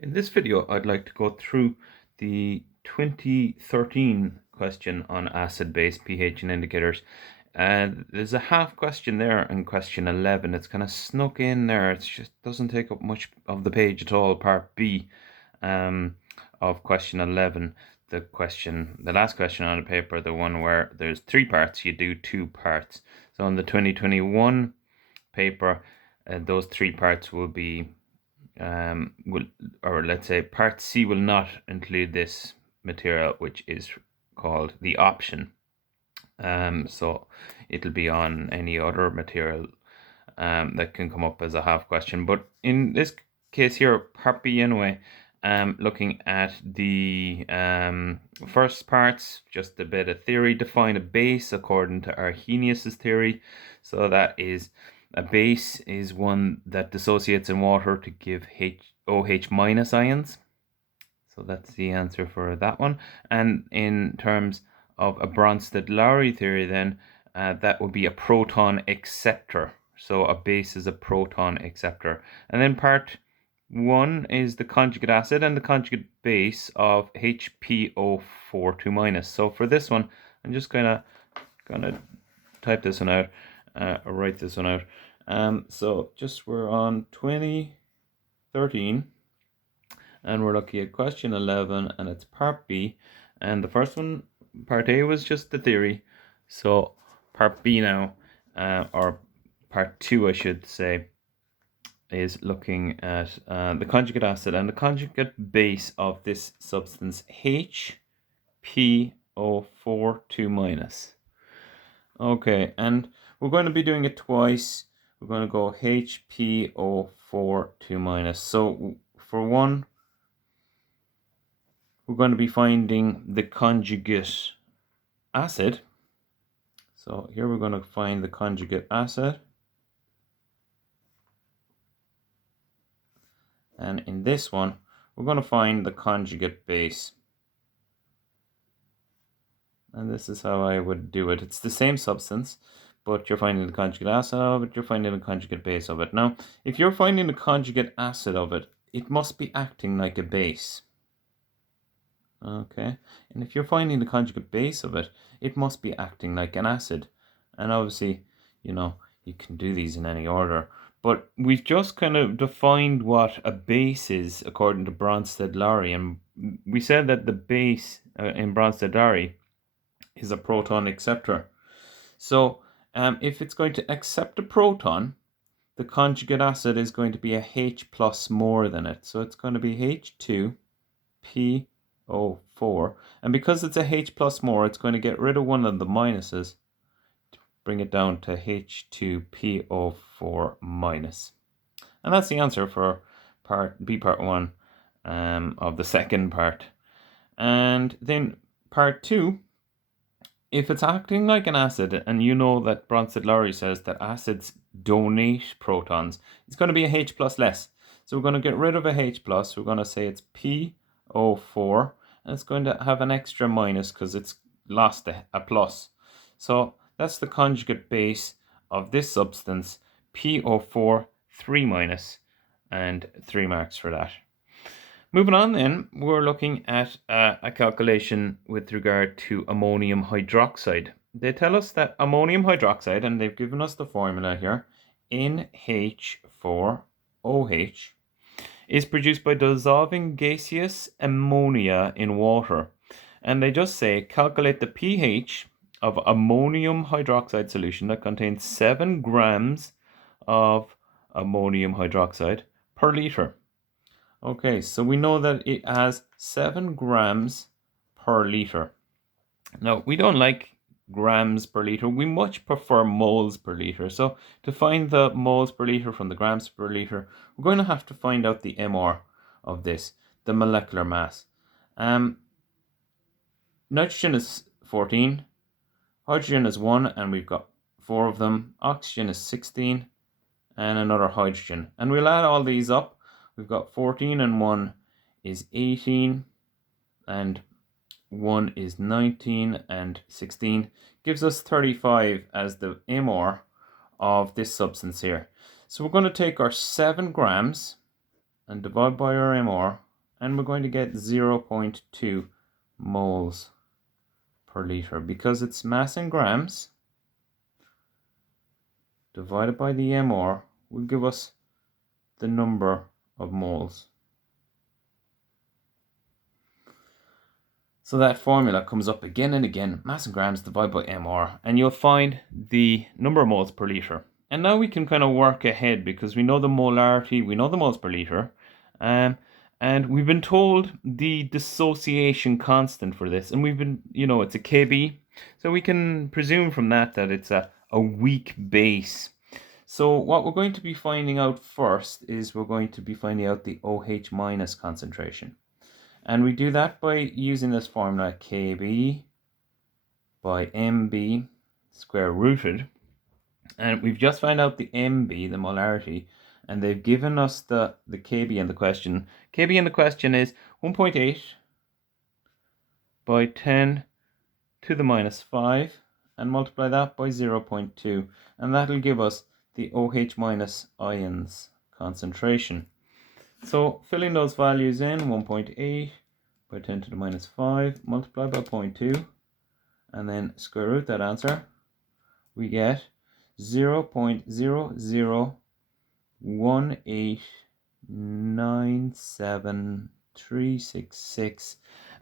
In this video, I'd like to go through the 2013 question on acid-base pH and indicators. There's a half question there in question 11. It's kind of snuck in there. It just doesn't take up much of the page at all. Part B of question 11. The last question on the paper, the one where there's 3 parts, you do 2 parts. So on the 2021 paper, those 3 parts will be let's say part C will not include this material, which is called the option. So it'll be on any other material that can come up as a half question. But in this case here, part B anyway, looking at the first parts, just a bit of theory. Define a base according to Arrhenius's theory. So that is, a base is one that dissociates in water to give OH minus ions. So that's the answer for that one. And in terms of a Bronsted-Lowry theory then, that would be a proton acceptor. So a base is a proton acceptor. And then part 1 is the conjugate acid and the conjugate base of HPO4 2-. So for this one, I'm just gonna type this one out, or write this one out. So just we're on 2013, and we're looking at question 11, and it's part B. And the first one, part A, was just the theory. So part B now, or part 2, I should say, is looking at the conjugate acid and the conjugate base of this substance HPO4 2-. Okay, and we're going to be doing it twice. We're going to go HPO4 2-. So for one, we're going to be finding the conjugate acid. So here we're going to find the conjugate acid. And in this one, we're going to find the conjugate base. And this is how I would do it. It's the same substance, but you're finding the conjugate acid of it, you're finding the conjugate base of it. Now, if you're finding the conjugate acid of it, it must be acting like a base. Okay, and if you're finding the conjugate base of it, it must be acting like an acid. And obviously, you can do these in any order. But we've just kind of defined what a base is according to Bronsted-Lowry. And we said that the base in Bronsted-Lowry is a proton acceptor. So if it's going to accept a proton, the conjugate acid is going to be a H plus more than it. So it's going to be H2PO4. And because it's a H plus more, it's going to get rid of one of the minuses to bring it down to H2PO4 minus. And that's the answer for part 1 of the second part. And then part 2, if it's acting like an acid, and you know that Bronsted-Lowry says that acids donate protons, it's going to be a H plus less. So we're going to get rid of a H plus. We're going to say it's PO4, and it's going to have an extra minus because it's lost a plus. So that's the conjugate base of this substance, PO4 3-, and 3 marks for that. Moving on then, we're looking at a calculation with regard to ammonium hydroxide. They tell us that ammonium hydroxide, and they've given us the formula here, NH4OH, is produced by dissolving gaseous ammonia in water. And they just say, calculate the pH of ammonium hydroxide solution that contains 7 grams of ammonium hydroxide per liter. Okay, so we know that it has 7 grams per liter. Now, we don't like grams per liter. We much prefer moles per liter. So to find the moles per liter from the grams per liter, we're going to have to find out the MR of this, the molecular mass. Nitrogen is 14, hydrogen is 1, and we've got 4 of them. Oxygen is 16, and another hydrogen. And we'll add all these up. We've got 14 and 1 is 18, and 1 is 19, and 16 gives us 35 as the MR of this substance here. So we're going to take our 7 grams and divide by our MR, and we're going to get 0.2 moles per liter because it's mass in grams divided by the MR will give us the number of moles. So that formula comes up again and again, mass in grams divided by MR, and you'll find the number of moles per liter. And now we can kind of work ahead because we know the molarity, we know the moles per liter, and we've been told the dissociation constant for this, and we've been, it's a KB, so we can presume from that it's a weak base. So what we're going to be finding out first is we're going to be finding out the OH minus concentration. And we do that by using this formula Kb by Mb square rooted. And we've just found out the Mb, the molarity, and they've given us the Kb in the question. Kb in the question is 1.8 by 10 to the minus 5 and multiply that by 0.2. And that'll give us the OH minus ions concentration. So filling those values in, 1.8 by 10 to the minus 5 multiplied by 0.2 and then square root that answer, we get 0.001897366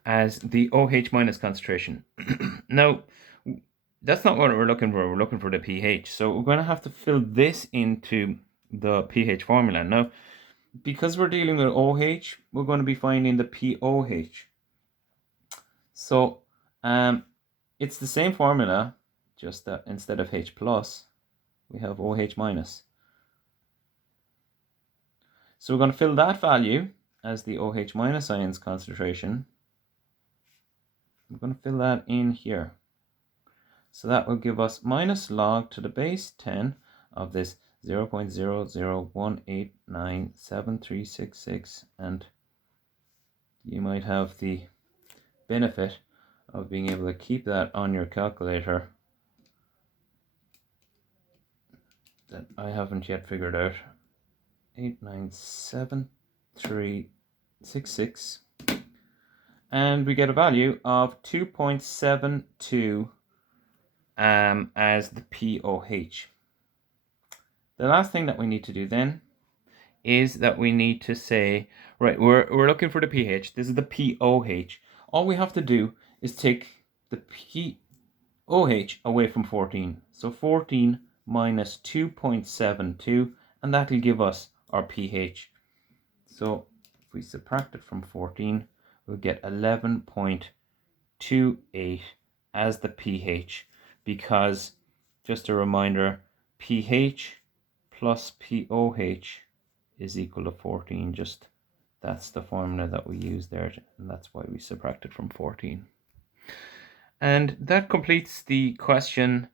as the OH minus concentration. Now, that's not what we're looking for. We're looking for the pH. So we're going to have to fill this into the pH formula. Now, because we're dealing with OH, we're going to be finding the POH. So it's the same formula, just that instead of H plus, we have OH minus. So we're going to fill that value as the OH minus ions concentration. We're going to fill that in here. So that will give us minus log to the base 10 of this 0.001897366, and you might have the benefit of being able to keep that on your calculator that I haven't yet figured out. 897366, and we get a value of 2.72 as the POH. The last thing that we need to do then is that we need to say, right, we're looking for the pH. This is the POH. All we have to do is take the POH away from 14. So 14 minus 2.72, and that'll give us our pH. So if we subtract it from 14, we'll get 11.28 as the pH, because, just a reminder, pH plus POH is equal to 14. Just that's the formula that we use there, and that's why we subtracted from 14. And that completes the question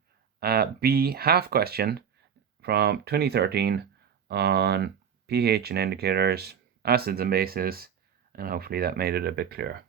B half question from 2013 on pH and indicators, acids and bases, and hopefully that made it a bit clearer.